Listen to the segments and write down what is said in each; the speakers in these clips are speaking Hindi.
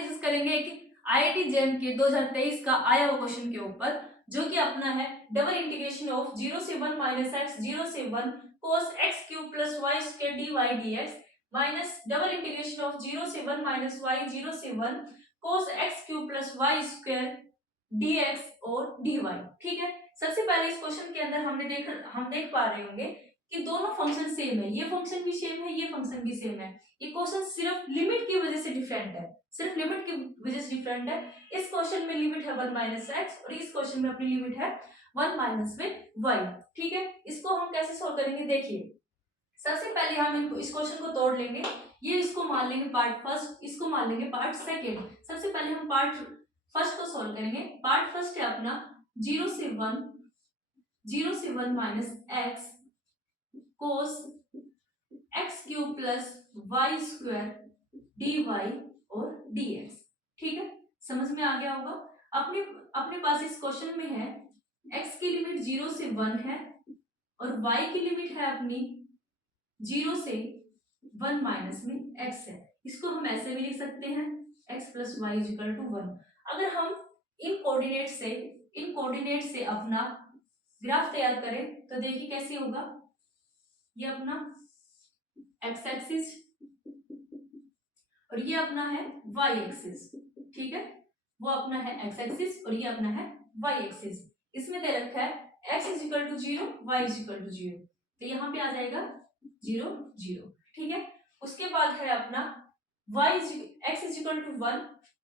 डिस्कस करेंगे एक आईआईटी जेम के 2023 का आया हुआ क्वेश्चन के ऊपर, जो कि अपना है डबल इंटीग्रेशन ऑफ 0 से 1 माइनस एक्स 0 से 1 cos x cube plus Y square D Y D X minus double integration of 0 से 1 माइनस वाई 0 से 1 cos x cube plus Y square dx और dy। ठीक है, सबसे पहले इस क्वेश्चन के अंदर हम देख पा रहे होंगे कि दोनों फंक्शन सेम है, ये फंक्शन भी सेम है, ये फंक्शन भी सेम है। ये क्वेश्चन सिर्फ लिमिट की वजह से डिफरेंट है, सिर्फ लिमिट की वजह से डिफरेंट है। इस क्वेश्चन में लिमिट है 1 माइनस एक्स और इस क्वेश्चन में अपनी लिमिट है 1 माइनस में वाई। ठीक है, इसको हम कैसे सोल्व करेंगे, देखिए सबसे पहले हम इस क्वेश्चन को तोड़ लेंगे। ये इसको मान लेंगे पार्ट फर्स्ट, इसको मान लेंगे पार्ट सेकेंड। सबसे पहले हम पार्ट फर्स्ट को सोल्व करेंगे। पार्ट फर्स्ट है अपना 0 से 1 minus X cos X cube plus Y square D Y और डी एक्स। ठीक है, समझ में आ गया होगा। अपने पास इस क्वेश्चन में है x की लिमिट 0 से 1 है और y की लिमिट है अपनी 0 से 1 माइनस में x है। इसको हम ऐसे भी लिख सकते हैं x plus Y is equal to 1। अगर हम इन कोऑर्डिनेट से अपना ग्राफ तैयार करें तो देखिए कैसे होगा। ये अपना x एक्सिस और ये अपना है y एक्सिस। ठीक है, वो अपना है x एक्सिस और ये अपना है y एक्सिस। इसमें दे रखा है x is equal to 0, y is equal to 0, तो यहाँ पे आ जाएगा 0 0। ठीक है, उसके बाद है अपना x इज इक्वल टू 1,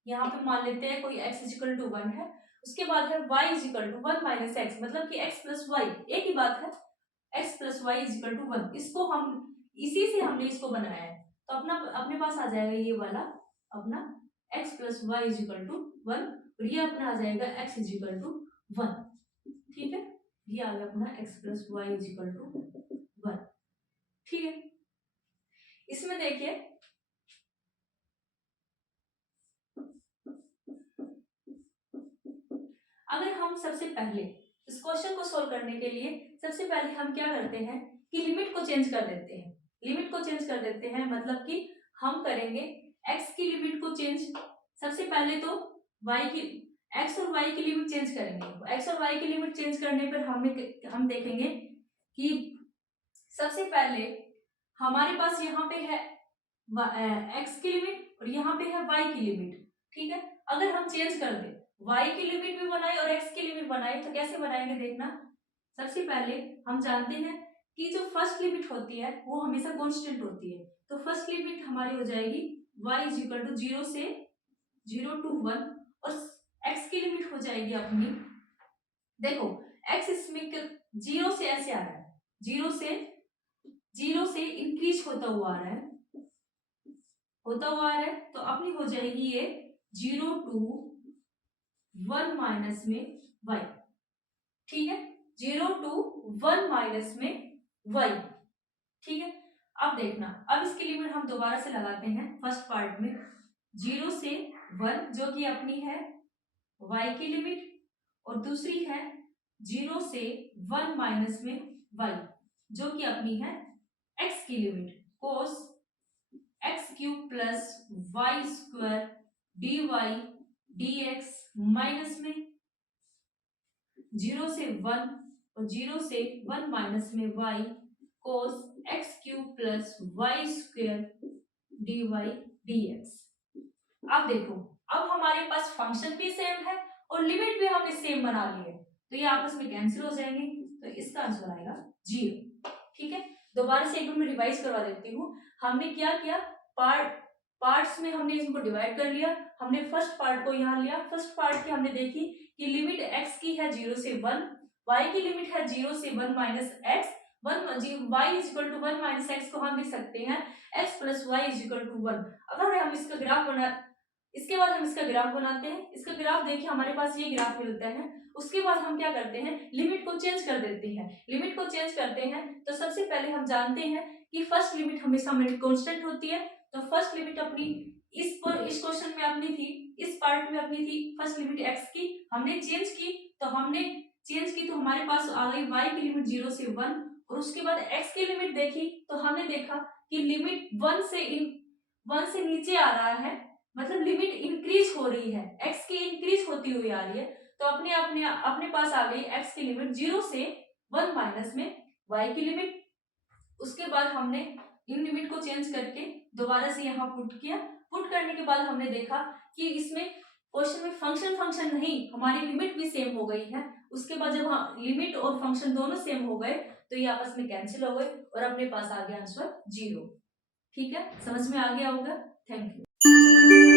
यहाँ पे मान लेते हैं कोई x इज इक्वल टू 1 है। उसके बाद है y is equal to 1 minus X, मतलब कि x प्लस वाई एक ही बात है, x plus Y is equal to 1। इसको हम इसी से हमने इसको बनाया है, तो अपने पास आ जाएगा ये वाला अपना x plus Y is equal to 1 और ये अपना आ जाएगा x इज इक्वल टू 1। ठीक है, ये आ गया अपना x plus Y is equal to 1। ठीक है, इसमें देखिए अगर हम सबसे पहले इस क्वेश्चन को सोल्व करने के लिए सबसे पहले हम क्या करते हैं कि लिमिट को चेंज कर देते हैं। लिमिट को चेंज कर देते हैं मतलब कि हम करेंगे x की लिमिट को चेंज। सबसे पहले तो y की x और y की लिमिट चेंज करेंगे। x और y की लिमिट चेंज करने पर हम देखेंगे कि सबसे पहले हमारे पास यहाँ पे है x की लिमिट और यहाँ पे है y की लिमिट। ठीक है, अगर हम चेंज कर दे y की लिमिट भी बनाए और x की लिमिट बनाए तो कैसे बनाएंगे देखना। सबसे पहले हम जानते हैं कि जो फर्स्ट लिमिट होती है वो हमेशा कांस्टेंट होती है, तो फर्स्ट लिमिट हमारी हो जाएगी y इज इक्वल टू 0 से 0 टू 1 और x की लिमिट हो जाएगी अपनी, देखो x इसमें 0 से ऐसे आ रहा है, 0 से इंक्रीज होता हुआ आ रहा है, तो अपनी हो जाएगी ये 0 टू 1 माइनस में y। ठीक है, 0 टू 1 माइनस में y। ठीक है, अब देखना, अब इसकी लिमिट हम दोबारा से लगाते हैं। फर्स्ट पार्ट में 0 से 1 जो कि अपनी है y की लिमिट और दूसरी है 0 से 1 माइनस में y जो कि अपनी है x की limit cos x cube plus Y square D Y D X minus में 0 से 1 और 0 से 1 माइनस में y cos x cube plus Y square D Y D X. अब देखो, अब हमारे पास फंक्शन भी सेम है और लिमिट भी हमने सेम बना ली है, तो ये आपस में कैंसिल हो जाएंगे, तो इसका आंसर आएगा 0। ठीक है, दोबारा से एक बार मैं रिवाइज करवा देती हूँ। हमने क्या किया, पार्ट्स में हमने इसको डिवाइड कर लिया। हमने फर्स्ट पार्ट को यहाँ लिया, फर्स्ट पार्ट की हमने देखी कि लिमिट x की है 0 से 1, y की लिमिट है 0 से 1 minus X, y is equal to 1 minus X को हम लिख सकते हैं x plus Y is equal to 1। अगर हम इसका ग्राफ इसके बाद हम इसका ग्राफ बनाते हैं। इसका ग्राफ देखिए हमारे पास ये ग्राफ मिलता है। उसके बाद हम क्या करते हैं, लिमिट को चेंज कर देते हैं। लिमिट को चेंज करते हैं तो सबसे पहले हम जानते हैं कि फर्स्ट लिमिट हमेशा कांस्टेंट होती है, तो फर्स्ट लिमिट अपनी इस क्वेश्चन में अपनी थी, इस पार्ट में अपनी थी फर्स्ट लिमिट x की, हमने चेंज की तो हमारे पास आ गई y की लिमिट 0 से 1 और उसके बाद x की लिमिट देखी तो हमने देखा कि लिमिट 1 से नीचे आ रहा है, मतलब लिमिट इंक्रीज हो रही है, x की इंक्रीज होती हुई आ रही है, तो अपने पास आ गई x की लिमिट 0 से 1 माइनस में y की लिमिट। उसके बाद हमने इन लिमिट को चेंज करके दोबारा से यहाँ पुट किया। पुट करने के बाद हमने देखा कि इसमें क्वेश्चन में फंक्शन नहीं, हमारी लिमिट भी सेम हो गई है। उसके बाद जब लिमिट और फंक्शन दोनों सेम हो गए तो ये आपस में कैंसिल हो गए और अपने पास आ गया आंसर 0। ठीक है, समझ में आ गया होगा। Thank you.